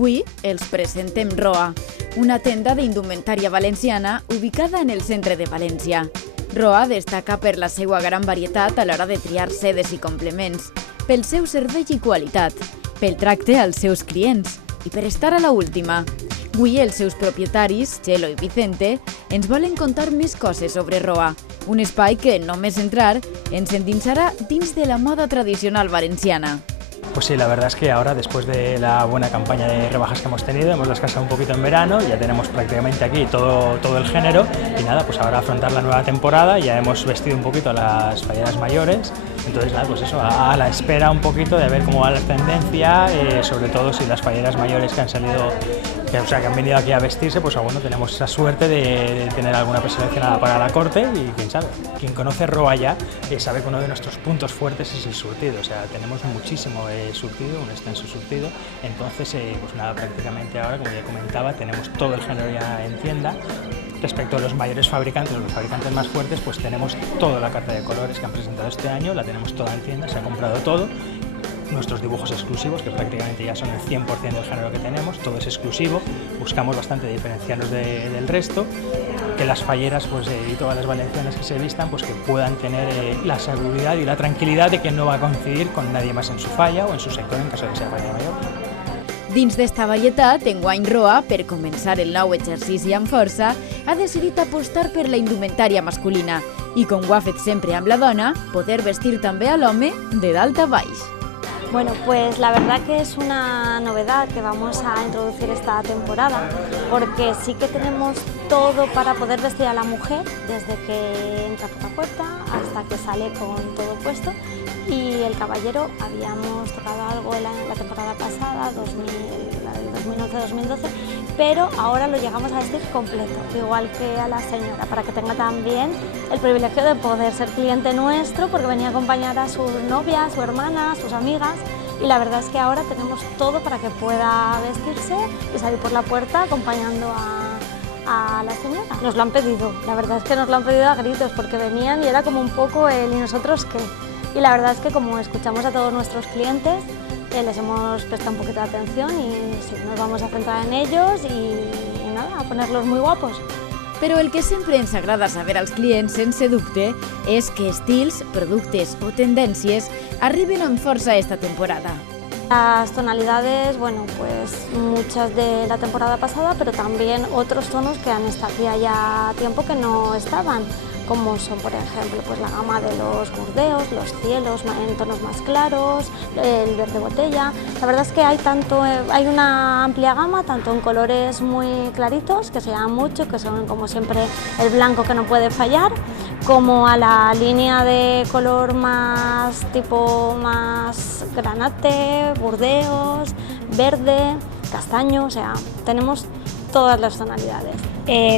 Avui els presentem Roa, una tenda d'indumentària valenciana ubicada en el centre de València. Roa destaca per la seva gran varietat a l'hora de triar sedes i complements, pel seu servei i qualitat, pel tracte als seus clients i per estar a la última. Avui els seus propietaris, Chelo i Vicente, ens volen contar més coses sobre Roa, un espai que, només entrar, ens endinsarà dins de la moda tradicional valenciana. Pues sí, la verdad es que ahora, después de la buena campaña de rebajas que hemos tenido, hemos descansado un poquito en verano, ya tenemos prácticamente aquí todo el género y nada, pues ahora afrontar la nueva temporada, ya hemos vestido un poquito las falleras mayores, entonces nada, pues eso, a la espera un poquito de ver cómo va la tendencia, sobre todo si las falleras mayores que han salido, que han venido aquí a vestirse, pues bueno, tenemos esa suerte de tener alguna preseleccionada para la corte y quién sabe, quien conoce Roa ya sabe que uno de nuestros puntos fuertes es el surtido, o sea, tenemos muchísimo surtido, un extenso surtido, entonces pues nada, prácticamente ahora, como ya comentaba, tenemos todo el género ya en tienda. Respecto a los mayores fabricantes, los fabricantes más fuertes, pues tenemos toda la carta de colores que han presentado este año, la tenemos toda en tienda, se ha comprado todo. Nuestros dibujos exclusivos, que prácticamente ya son el 100% del género que tenemos, todo es exclusivo, buscamos bastante diferenciarnos del resto, que las falleras pues, y todas las valencianas que se vistan pues, que puedan tener la seguridad y la tranquilidad de que no va a coincidir con nadie más en su falla o en su sector en caso de que sea falla mayor. Dins d'esta varietat, enguany Roa, per començar el nou exercici amb força, ha decidit apostar per la indumentària masculina i, com ho ha fet sempre amb la dona, poder vestir també a l'home de dalt a baix. Bueno, pues la verdad que es una novedad que vamos a introducir esta temporada, porque sí que tenemos todo para poder vestir a la mujer, desde que entra por la puerta hasta que sale con todo puesto. Y el caballero habíamos tocado algo en la temporada pasada, la del 2011-2012, pero ahora lo llegamos a vestir completo, igual que a la señora, para que tenga también el privilegio de poder ser cliente nuestro, porque venía a acompañar a su novia, a su hermana, a sus amigas, y la verdad es que ahora tenemos todo para que pueda vestirse y salir por la puerta acompañando a la señora. Nos lo han pedido, la verdad es que nos lo han pedido a gritos, porque venían y era como un poco el ¿y nosotros qué? Y la verdad es que como escuchamos a todos nuestros clientes, les hemos prestado un poquito de atención y sí, nos vamos a centrar en ellos y nada, a ponerlos muy guapos. Però el que sempre ens agrada saber als clients, sense dubte, és que estils, productes o tendències arriben amb força esta temporada. Las tonalidades, bueno, pues muchas de la temporada pasada, pero también otros tonos que han estado ya tiempo que no estaban, como son, por ejemplo, pues la gama de los burdeos, los cielos en tonos más claros, el verde botella. La verdad es que hay una amplia gama, tanto en colores muy claritos, que se llaman mucho, que son como siempre el blanco que no puede fallar, como a la línea de color más tipo más granate, burdeos, verde, castaño, o sea, tenemos todas las tonalidades.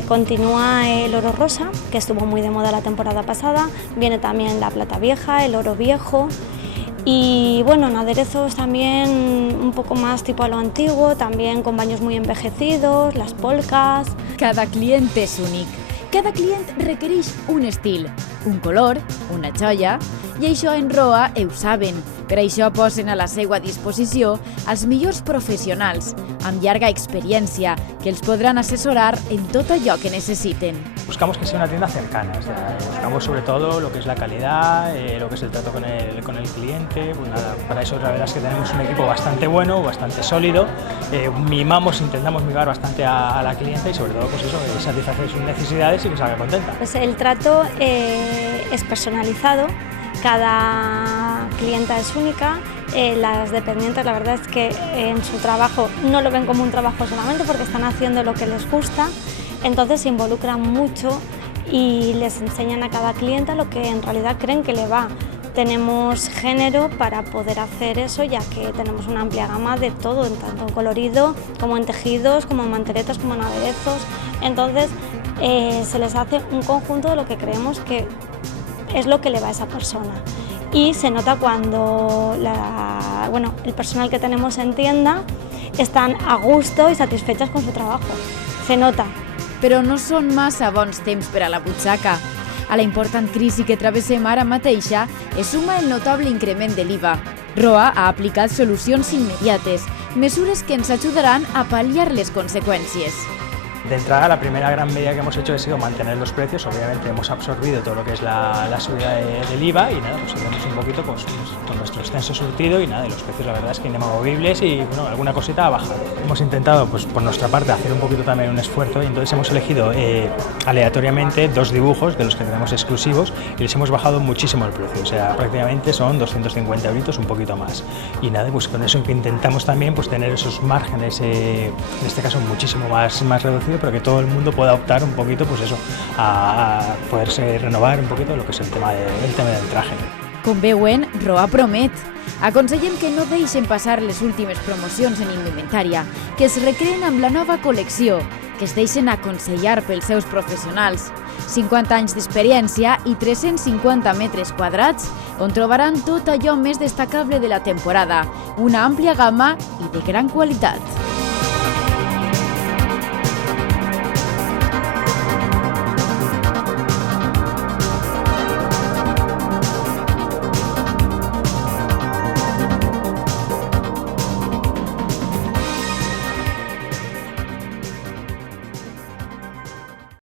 Continúa el oro rosa, que estuvo muy de moda la temporada pasada, viene también la plata vieja, el oro viejo y bueno, en aderezos también un poco más tipo a lo antiguo, también con baños muy envejecidos, las polcas. Cada client és únic, cada client requereix un estil, un color, una joia, i això en Roa ho saben. Per això posen a la seva disposició els millors professionals, amb llarga experiència, que els podran assessorar en tot allò que necessiten. Buscamos que sea una tienda cercana, o sea, buscamos sobre todo lo que es la calidad, lo que es el trato con el cliente, pues nada, para eso la verdad es que tenemos un equipo bastante bueno, bastante sólido, intentamos mimar bastante a la clienta y sobre todo pues eso, satisfacer sus necesidades y que salga contenta. Pues el trato es personalizado, cada clienta es única, las dependientes la verdad es que en su trabajo no lo ven como un trabajo solamente porque están haciendo lo que les gusta, entonces se involucran mucho y les enseñan a cada clienta lo que en realidad creen que le va. Tenemos género para poder hacer eso, ya que tenemos una amplia gama de todo, tanto en colorido como en tejidos, como en manteretas, como en aderezos, entonces se les hace un conjunto de lo que creemos que es lo que le va a esa persona. Y se nota cuando el personal que tenemos en tienda están a gusto y satisfechas con su trabajo. Se nota. Però no són massa bons temps per a la butxaca. A la important crisi que travessem ara mateixa es suma el notable increment de l'IVA. Roa ha aplicat solucions immediates mesures que ens ajudaran a pal·liar les conseqüències. De entrada, la primera gran medida que hemos hecho ha sido mantener los precios. Obviamente hemos absorbido todo lo que es la subida del IVA y nada, pues seguimos un poquito pues, con nuestro extenso surtido y nada, y los precios la verdad es que inamovibles y bueno, alguna cosita ha bajado. Hemos intentado pues por nuestra parte hacer un poquito también un esfuerzo y entonces hemos elegido aleatoriamente 2 dibujos de los que tenemos exclusivos y les hemos bajado muchísimo el precio, o sea, prácticamente son 250 euritos, un poquito más. Y nada, pues con eso que intentamos también pues tener esos márgenes, en este caso muchísimo más reducidos, pero que todo el mundo pueda optar un poquito pues eso, a poderse renovar un poquito lo que es el tema del traje. Com veuen, Roa promet. Aconsellem que no deixen passar les últimes promocions en indumentària, que es recreen amb la nova col·lecció, que es deixen aconsellar pels seus professionals. 50 anys d'experiència i 350 metres quadrats, on trobaran tot allò més destacable de la temporada, una àmplia gamma i de gran qualitat.